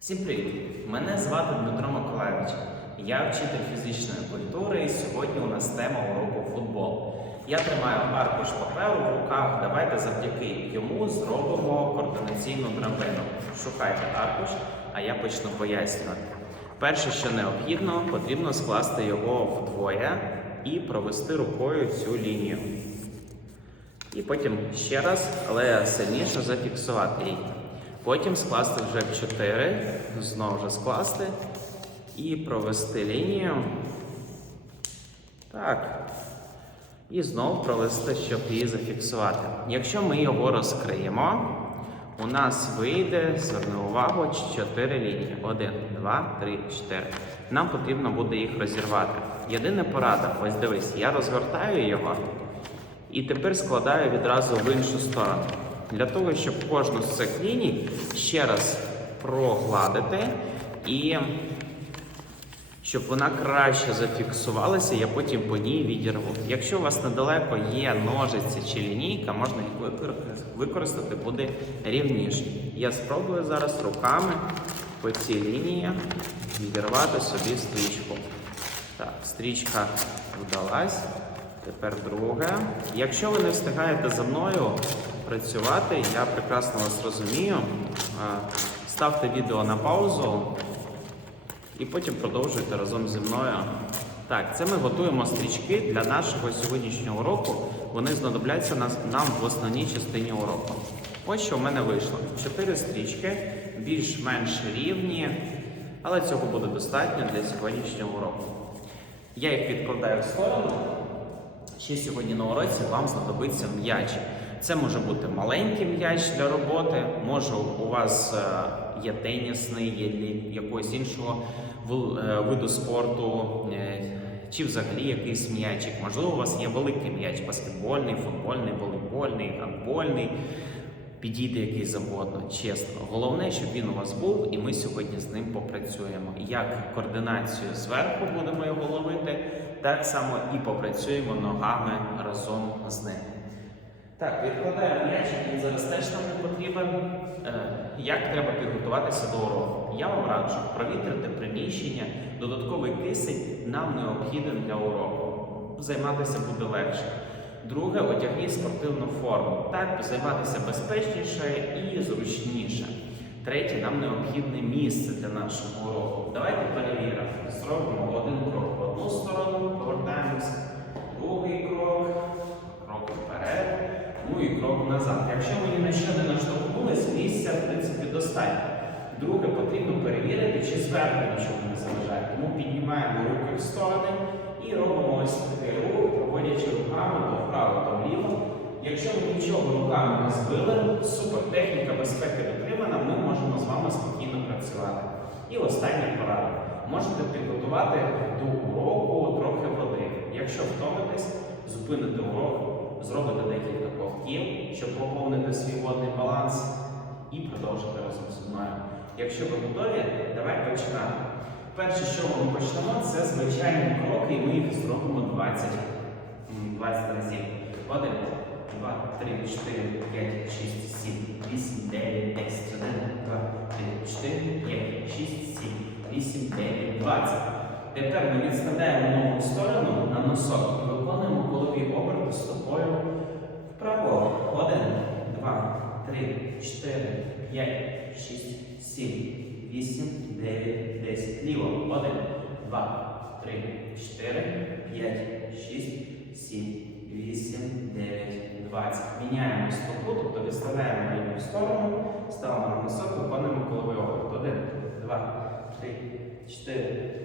Всім привіт! Мене звати Дмитро Миколаївич. Я вчитель фізичної культури, і сьогодні у нас тема уроку футбол. Я тримаю аркуш паперу в руках. Давайте завдяки йому зробимо координаційну драбину. Шукайте аркуш, а я почну пояснювати. Перше, що необхідно, потрібно скласти його вдвоє і провести рукою цю лінію. І потім ще раз, але сильніше зафіксувати її. Потім скласти вже в 4, знову ж скласти і провести лінію. Так. І знову провести, щоб її зафіксувати. Якщо ми його розкриємо, у нас вийде, зверни увагу, 4 лінії. 1, 2, 3, 4. Нам потрібно буде їх розірвати. Єдина порада, ось дивись, я розгортаю його. І тепер складаю відразу в іншу сторону. Для того, щоб кожну з цих ліній ще раз прогладити і щоб вона краще зафіксувалася, я потім по ній відірву. Якщо у вас недалеко є ножиці чи лінійка, можна їх використати, буде рівніше. Я спробую зараз руками по цій лінії відірвати собі стрічку. Так, стрічка вдалась. Тепер друге. Якщо ви не встигаєте за мною працювати, я прекрасно вас розумію. Ставте відео на паузу і потім продовжуйте разом зі мною. Так, це ми готуємо стрічки для нашого сьогоднішнього уроку. Вони знадобляться нам в основній частині уроку. Ось що в мене вийшло: чотири стрічки, більш-менш рівні, але цього буде достатньо для сьогоднішнього уроку. Я їх відкладаю в сторону. Ще сьогодні на уроці вам знадобиться м'яч. Це може бути маленький м'яч для роботи, може у вас е, є тенісний, є якогось іншого е, виду спорту, е, чи взагалі якийсь м'ячик. Можливо, у вас є великий м'яч, баскетбольний, футбольний, волейбольний, гандбольний. Підійде який завгодно, чесно. Головне, щоб він у вас був, і ми сьогодні з ним попрацюємо. Як координацію зверху будемо його ловити, так само і попрацюємо ногами разом з ним. Так, відкладаємо м'ячик, він зараз теж нам не потрібен. Е, Як треба підготуватися до уроку? Я вам раджу провітрити приміщення, додатковий кисень нам необхіден для уроку. Займатися буде легше. Друге, одягніть спортивну форму. Так, займатися безпечніше і зручніше. Третє, нам необхідне місце для нашого уроку. Давайте перевіримо. Зробимо один крок в одну сторону, повертаємося, другий і крок назад. Якщо ми ні на що не наштовхнулись, місця в принципі достатньо. Друге, потрібно перевірити, чи зверху нічого не заважає. Тому піднімаємо руки в сторони і робимо ось такий рух, проводячи руками то вправо, то вліво. Якщо ми нічого руками не збили, супер техніка безпеки дотримана, ми можемо з вами спокійно працювати. І остання порада. Можете підготувати до уроку трохи води. Якщо втомитесь, зупините урок, зробите декілька ковтків, щоб поповнити свій водний баланс і продовжити разом зі. Якщо ви готові, давай починати. Перше, що ми почнемо, це звичайні кроки, і ми їх зробимо 20, 20 разів. Один, два, три, чотири, п'ять, шість, сім, вісім, дев'ять, десять, один, два, три, чотири, п'ять, шість, сім, вісім, дев'ять, двадцять. Тепер ми відставляємо ногу в сторону на носок і виконуємо колові оберти стопою вправо. Один, два, три, чотири, п'ять, шість, сім, вісім, дев'ять, десять. Ліво. Один, два, три, чотири, п'ять, шість, сім, вісім, дев'ять, двадцять. Міняємо стопу, тобто відставляємо на ліву сторону, ставимо на носок, виконуємо коловий оберт. Один, два, три, чотири,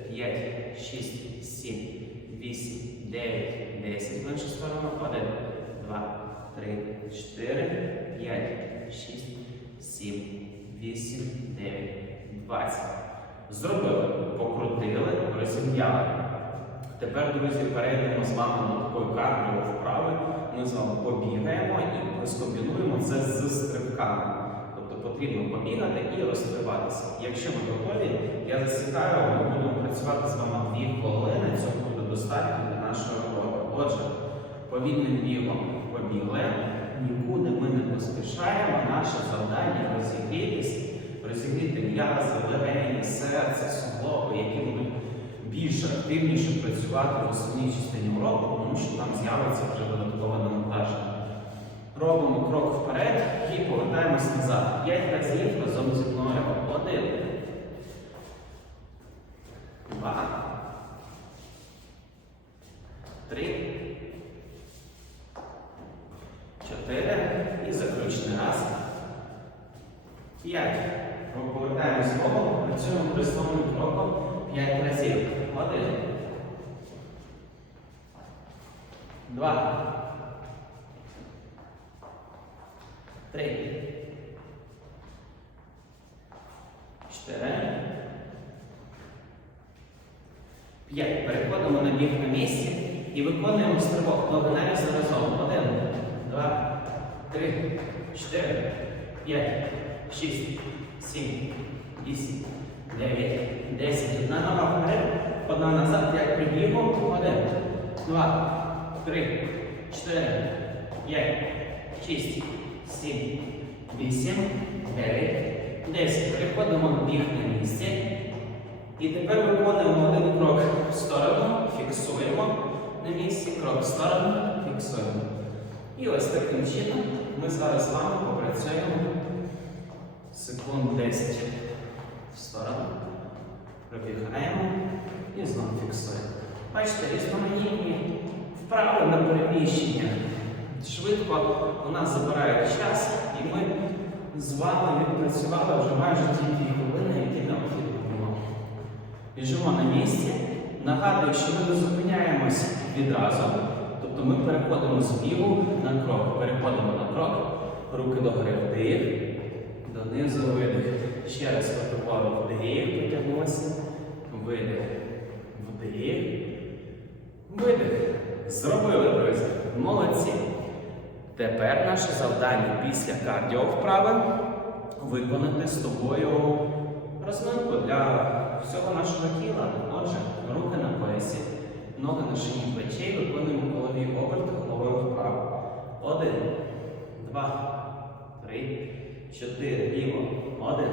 п'ять, шість, сім, вісім, дев'ять, десять. В іншу сторону. Один, два, три, чотири, п'ять, шість, сім, вісім, дев'ять, двадцять. Зробили, покрутили, розім'яли. Тепер, друзі, перейдемо з вами на такої кардіо вправи. Ми з вами побігаємо і скомбінуємо це з стрибками. Тобто потрібно побігати і розстрибатися. Якщо ви готові, я засікаю, ми будемо працювати з вами дві хвилини. Достатньо для нашої роботи. Отже, повільним бігом побігли, нікуди ми не поспішаємо. Наше завдання розігрітись, розігріти м'язи, легені, серце, суглоби, які будуть більш активніше працювати в основній частині уроку, тому що там з'явиться вже додаткове навантаження. Робимо крок вперед і повертаємось назад. П'ять разів разом зі мною. Один. Два. 4. 5. Переходимо на біг на місці і виконуємо стрибок. Поглинаємося разом. 1, 2, 3, 4, 5, 6, 7, 8, 9, 10. Одна нога вперед, одна назад, як прибігом. 1, 2, 3, 4, 5, 6, 7, 8, 9, дев'ять, десять. Переходимо в біг на місці. І тепер виконуємо один крок в сторону, фіксуємо на місці, крок в сторону, фіксуємо. І ось таким чином ми зараз з вами попрацюємо секунд 10 в сторону, пробігаємо і знову фіксуємо. Бачите, різноманітні вправи на переміщення. Швидко у нас забирають час, і ми з вами відпрацювали вже майже ті дві хвилини, які необхідно було. Біжимо на місці. Нагадую, що ми не зупиняємось відразу. Тобто ми переходимо з бігу на крок. Переходимо на крок, руки догори вдих, донизу видих. Ще раз вгору вдих, потягнулися, видих, вдих, видих. Зробили, друзі. Молодці. Тепер наше завдання після кардіо вправи виконати з тобою розминку для всього нашого тіла. Отже, руки на поясі, ноги на шині плечей, виконуємо голові оберти головою вправо. Один, два, три, чотири. Ліво. Один,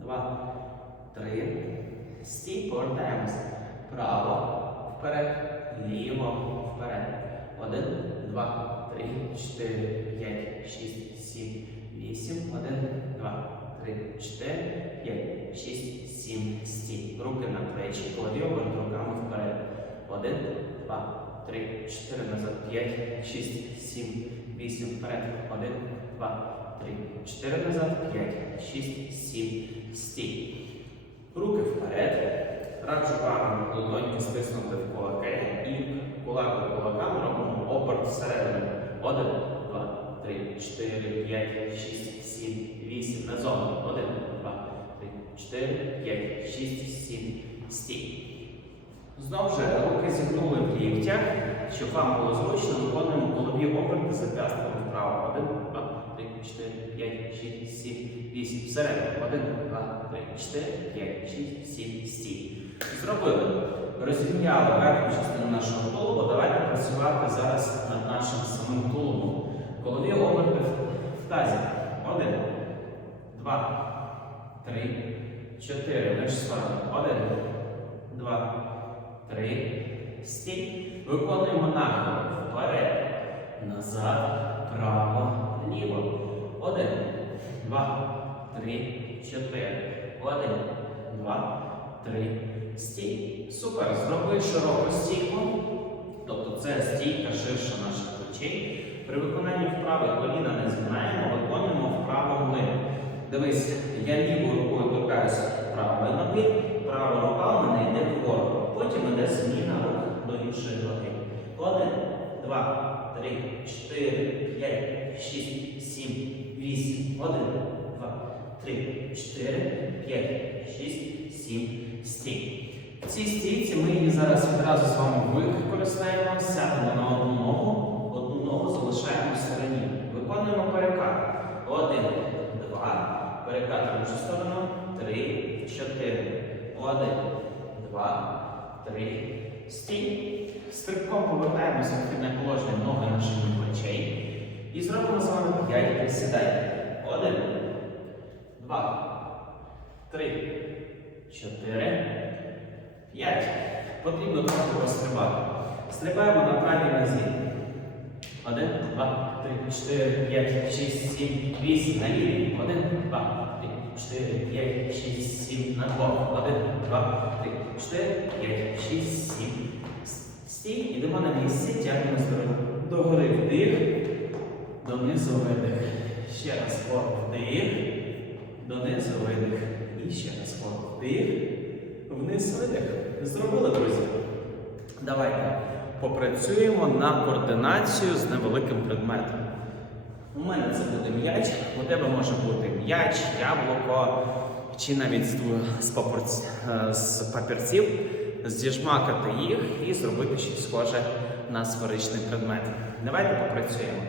два, три. Стій, повертаємося. Право, вперед, ліво, вперед. Один, два, три, чотири, п'ять, шість, сім, вісім. Один, два, три, чотири, п'ять, шість, сім, стій. Руки на плечі, голові руками вперед. Один, два, три, чотири, назад, п'ять, шість, сім, вісім, вперед. Один, два, три, чотири, назад, п'ять, шість, сім, стій. Руки вперед. Раджу вам ладоньки стиснути в кулаки і кулак до кулака робимо оберт всередину. Один, два, три, чотири, п'ять, шість, сім, вісім. На зону. Один, два, три, чотири, п'ять, шість, сім. Стій. Знову ж руки зігнули в ліктях, щоб вам було зручно, виконуємо голові оберти за п'ястками вправо. Один, два, три, чотири, п'ять, шість, сім, вісім. Всередину. Один, два, три, чотири, п'ять, шість, сім, стій. Зробили. Розім'яли верхню частину нашого тулуба. Давайте працювати зараз над нашим самим тулубом. Голові оберти в тазі. Один, два, три, чотири. Лиш сторону. Один, два, три. Стій. Виконуємо нахил. Вперед. Назад. Право. Ліво. Один, два, три, чотири. Один, два, три. Стій. Супер. Зроби широку стійку. Тобто це стійка ширша наших плечей. При виконанні вправи коліна не згинаємо, виконуємо вправо ми. Дивись, я лівою рукою торкаюся правої ноги, права рука у мене йде вгору. Потім йде зміна рук до іншої ноги. Один, два, три, чотири, п'ять, шість, сім, вісім. Один, два, три, чотири, п'ять, шість, сім, стій. В цій стійці ми її зараз відразу з вами використаємо, сядемо на одну ногу, одну ногу залишаємо в стороні. Виконуємо перекат. Один, два. Перекат в іншу сторону. Три, чотири. Один, два, три. Стій. Стрибком повертаємося в хідне положення ноги на шиї плечей. І зробимо з вами п'ять присідань. Один, два, три, чотири, п'ять. Потрібно трохи розстрибати. Стрибаємо на правій нозі. Один, два, три, чотири, п'ять, шість, сім, вісім. На лівій. Один, два, три, чотири, п'ять, шість, сім. На двох. Один, два, три, чотири, п'ять, шість, сім. Стій, ідемо на місці, тягнемо до гори вдих, донизу видих. Ще раз вдих, донизу видих. І ще раз вдих, вниз видих. Зробили, друзі. Давайте попрацюємо на координацію з невеликим предметом. У мене це буде м'яч, у тебе може бути м'яч, яблуко, чи навіть з, папорць- е, з папірців, зіжмакати їх і зробити щось схоже на сферичний предмет. Давайте попрацюємо.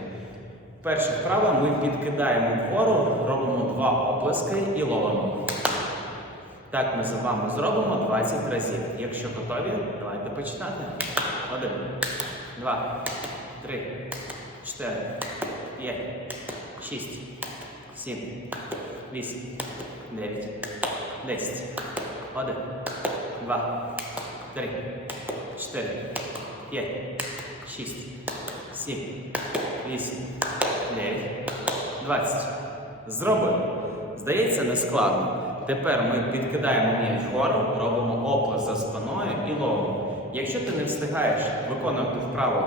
Перша вправа ми підкидаємо вгору, робимо два оплески і ловимо. Так ми з вами зробимо 20 разів. Якщо готові, давайте починати. Один, два, три, чотири, п'ять, шість, сім, вісім, дев'ять, десять. Один, два, три, чотири, п'ять, шість, сім, вісім, дев'ять, двадцять. Зробили. Здається, не складно. Тепер ми підкидаємо м'яч вгору, робимо оплес за спиною і ловимо. Якщо ти не встигаєш виконувати вправу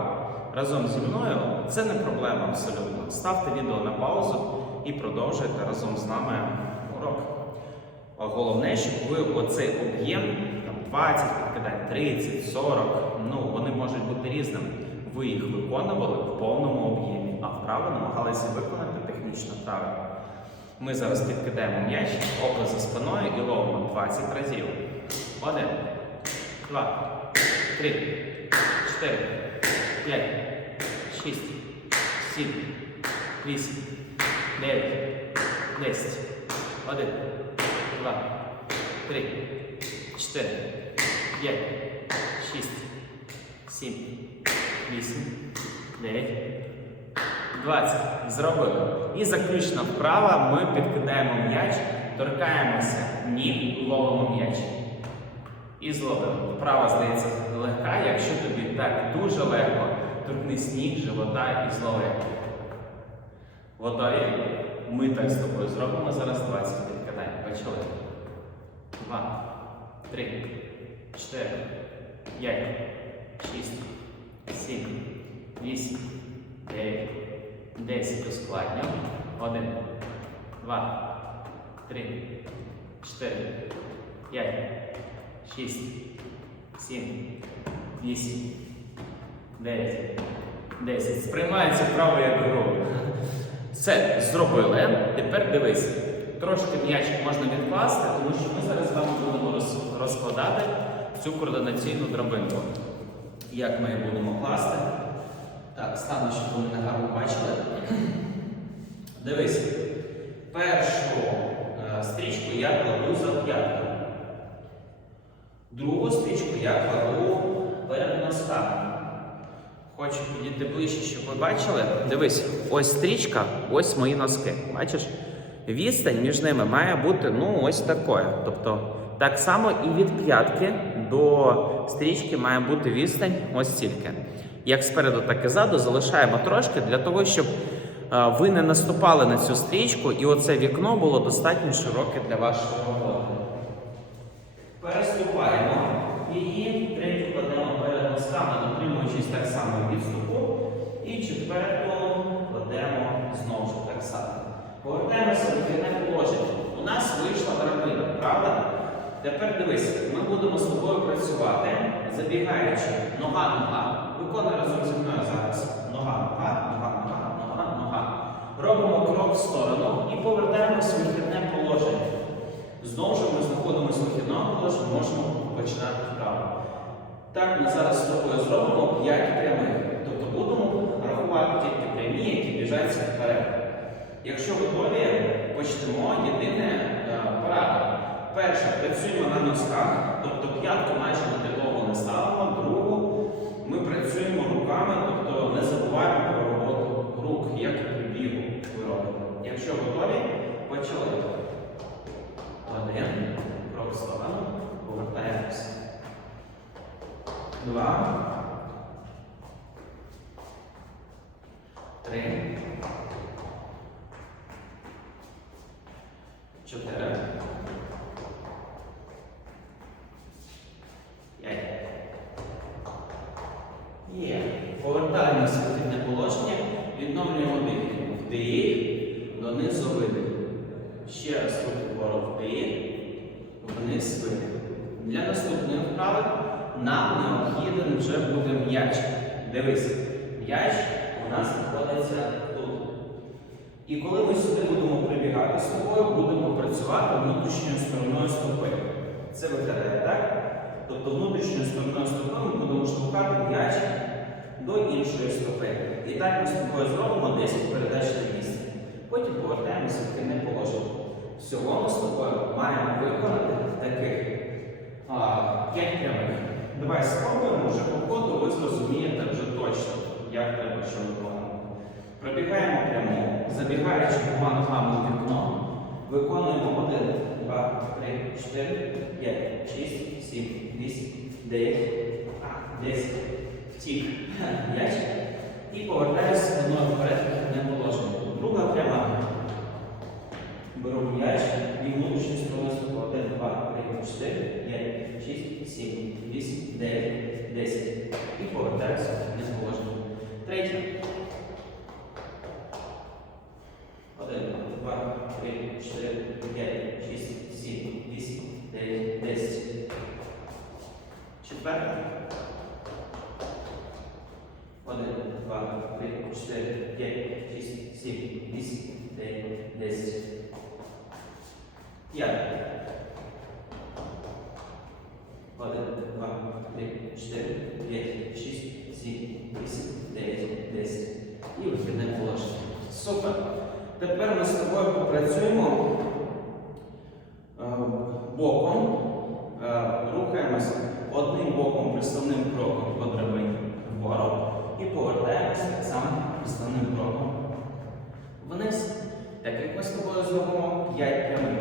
разом зі мною, це не проблема абсолютно. Ставте відео на паузу і продовжуйте разом з нами урок. Головне, щоб ви оцей об'єм там 20 підкидань, 30, 40, ну вони можуть бути різними. Ви їх виконували в повному об'ємі, а вправи намагалися виконати технічно правильно. Ми зараз підкидаємо м'яч, око за спиною і ловимо 20 разів. Один, два, три, чотири, п'ять, шість, сім, вісім, дев'ять, десять. Один, два, три, чотири, п'ять, шість, сім, вісім, дев'ять. 20. Зробили. І заключна вправа. Ми підкидаємо м'яч, торкаємося ніг, ловимо м'яч. І зловимо. Вправа здається легка. Якщо тобі так дуже легко, торкнись ніг, живота і злови. Готові? Ми так з тобою зробимо зараз 20 підкидань. Почали. Два, три, чотири, п'ять, шість, сім, вісім, дев'ять. 10 ускладнюємо. 1, 2, 3, 4, 5, 6, 7, 8, 9, 10. Сприймається вправо як гру. Все, зробили. Тепер дивись. Трошки м'ячик можна відкласти, тому що ми зараз з вами будемо розкладати цю координаційну драбинку. Як ми її будемо класти? Так, стану, щоб ви мене гарно бачили. Дивись, першу е, стрічку я кладу за п'ятку. Другу стрічку я кладу перед носками. Хочу підійти ближче, щоб ви бачили. Дивись, ось стрічка, ось мої носки. Бачиш? Відстань між ними має бути ну, ось такою. Тобто, так само і від п'ятки до стрічки має бути відстань ось стільки. Як спереду, так і ззаду залишаємо трошки для того, щоб е, ви не наступали на цю стрічку, і оце вікно було достатньо широке для роботи. Переступаємо її, третю кладемо перед носками, дотримуючись так само відступу. І четверту кладемо знову ж так само. Повертаємося в вихідне положення. У нас вийшла драбина, правда? Тепер дивись, ми будемо з тобою працювати, забігаючи нога-нога. Виконуй разом зі мною зараз. Нога, нога, нога, нога, нога, нога. Робимо крок в сторону і повертаємося в вихідне положення. Знову ж ми знаходимося в вихідному положенні, можемо починати вправо. Так, ми зараз з тобою зробимо 5 прямих. Тобто будемо рахувати тільки прямі, які біжаться вперед. Якщо готові, почнемо єдине е, порада. Перше, працюємо на носках, тобто п'ятку майже на підлогу не ставимо. Другу, ми працюємо руками, тобто не забуваємо про роботу рук, як при бігу ви робите. Якщо готові, почали. Один. Крок сторону. Повертаємося. Два. Тобто внутрішньою стороною стопи ми будемо штовхати м'яч до іншої стопи. І так ми з тобою зробимо 10 передач на місце. Потім повертаємося в кінне положення. Всього ми з тобою маємо виконати таких 5 прямих. Давай спробуємо вже по ходу, ви зрозумієте вже точно, як треба що виконувати. Пробігаємо прямо, забігаючи двома ногами у вікно, виконуємо 1, 2, 3, 4, 5, 6, 7, 8, 9, 10. Втік м'яч. І повертаюся спиною вперед не положення. Друга пряма. Беру м'яч і стороною стопу. 1, 2, 3, 4, 5, 6, 7, 8, 9, 10. І повертаюся не положення. Третя. Тепер ми з тобою попрацюємо е, боком, е, рухаємося одним боком приставним кроком по драбині вгору і повертаємося так само приставним кроком вниз. Так як ми з тобою зробимо 5 прямих.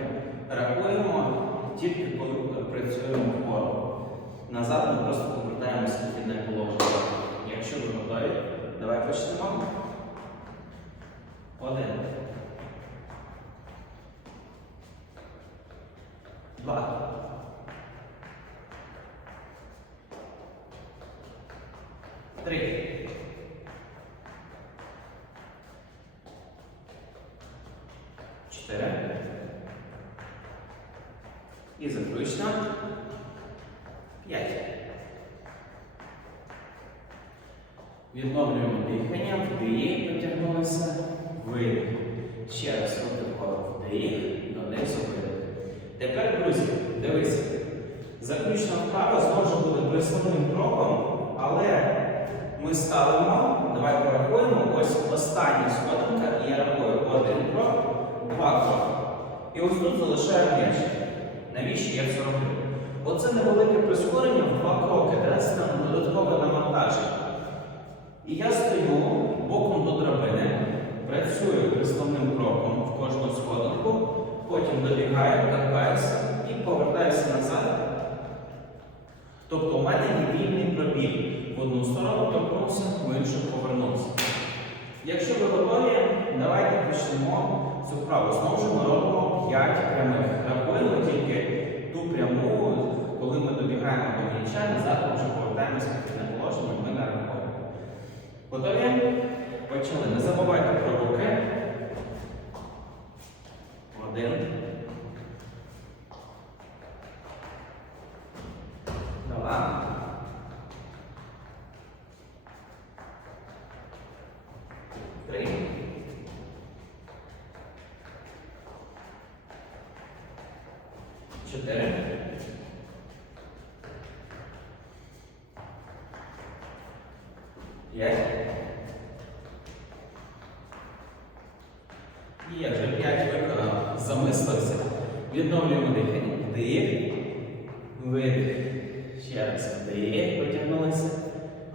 Рахуємо тільки коли працюємо вгору. Назад ми просто повертаємося в вихідне положення. Якщо ви готові, давай почнемо. Один. Два. Три. Чотири. І заключно. П'ять. Відновлюємо дихання, вдих, потягнулися, видих. Ще раз вгору вдих, донизу видих. Тепер, друзі, дивися. Заключна вправа знову ж буде присутним кроком, але ми ставимо, давай порахуємо, ось остання сходинка, і я рахую один крок, два кроки. І ось тут залишаю м'яч. Навіщо я це роблю? Оце невелике прискорення в два кроки, дасть нам додаткове навантаження. І я стою боком до драбини, приставним кроком в кожну сходинку, потім добігаю, торкаюся і повертаюся назад. Тобто у мене є вільний пробіг. В одну сторону торкнувся, в іншу повернувся. Якщо ви готові, давайте почнемо цю вправу. Знову ж ми робимо 5 прямих. Рахуємо тільки ту пряму, коли ми добігаємо до м'яча, назад ми вже повертаємося на положення, ми не рахуємо. Готові? Почали. Не забувайте про руки. Один. Два. Три. Відновлюємо дихання. Вдих. Видих. Ще раз вдих. Потягнулися.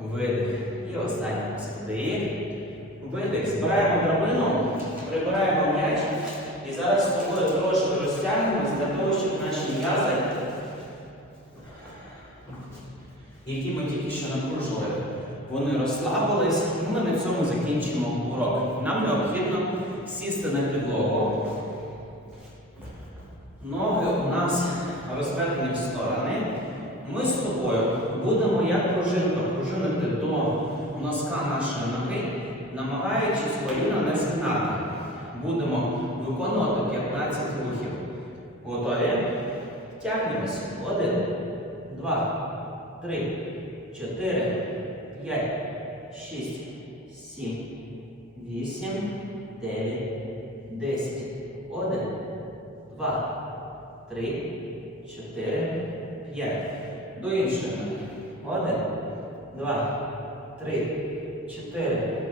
Видих. І останній раз. Вдих. Видих. Збираємо драбину, прибираємо м'яч. І зараз тобою трошки розтягнемось для того, щоб наші м'язи які ми тільки що напружили, вони розслабились, ми на цьому закінчимо урок. Нам необхідно сісти на підлогу. Ноги у нас розведені в сторони. Ми з тобою будемо як пружинка пружинити до носка нашої ноги, намагаючись коліна не згинати. Будемо виконувати 15 рухів. Готові? Тягнемось. Один, два, три, чотири, п'ять, шість, сім, вісім, дев'ять, десять. Один, два, три, чотири, п'ять. До іншої. Один, два, три, чотири,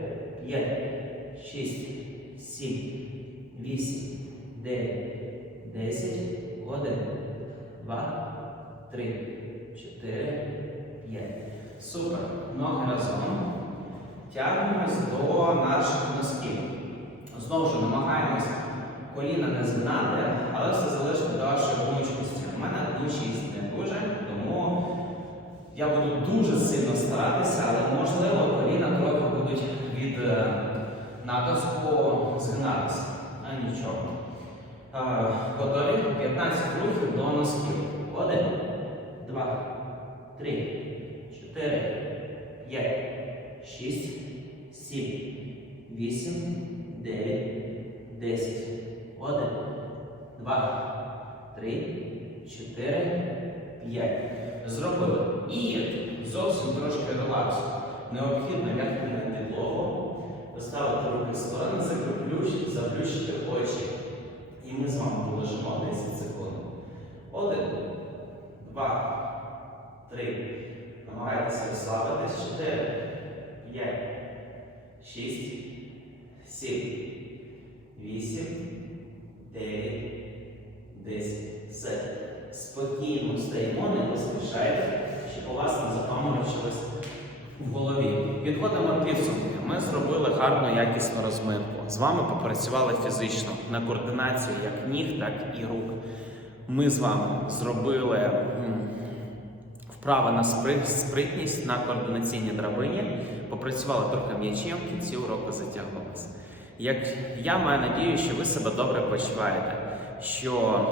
п'ять, шість, сім, вісім, дев'ять, десять. Один, два, три, чотири, п'ять. Супер. Ноги разом. Тягнемось до наших носків. Знову ж намагаємось коліна не згинати, але все залежить від вашої гнучкості. У мене гнучкість не дуже, тому я буду дуже сильно старатися, але можливо коліна трохи будуть від е, натиску згинатися. А нічого. Е, Готові? 15 рухів до носків. Один, два, три, чотири, п'ять, шість, сім, вісім, дев'ять, десять. Один, два, три, чотири, п'ять. Зробили. І зовсім трошки релаксу. Необхідно лягти на підлогу, поставити руки в сторони, заплющити, заплющити очі. І ми з вами полежимо 10 секунд. Один, два, три. Намагайтеся розслабитись. Чотири, п'ять, шість, сім, вісім, дев'ять, десять. Все. Спокійно стоїмо, не поспішайте, щоб у вас не запаморочилось в голові. Підводимо підсумки. Ми зробили гарну якісну розминку. З вами попрацювали фізично на координацію як ніг, так і рук. Ми з вами зробили вправи на спритність на координаційній драбині, попрацювали трохи м'ячем, в кінці уроку затягнулися. Як я маю надію, що ви себе добре почуваєте, що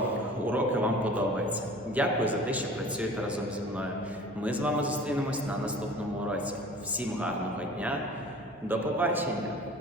уроки вам подобаються. Дякую за те, що працюєте разом зі мною. Ми з вами зустрінемось на наступному уроці. Всім гарного дня, до побачення!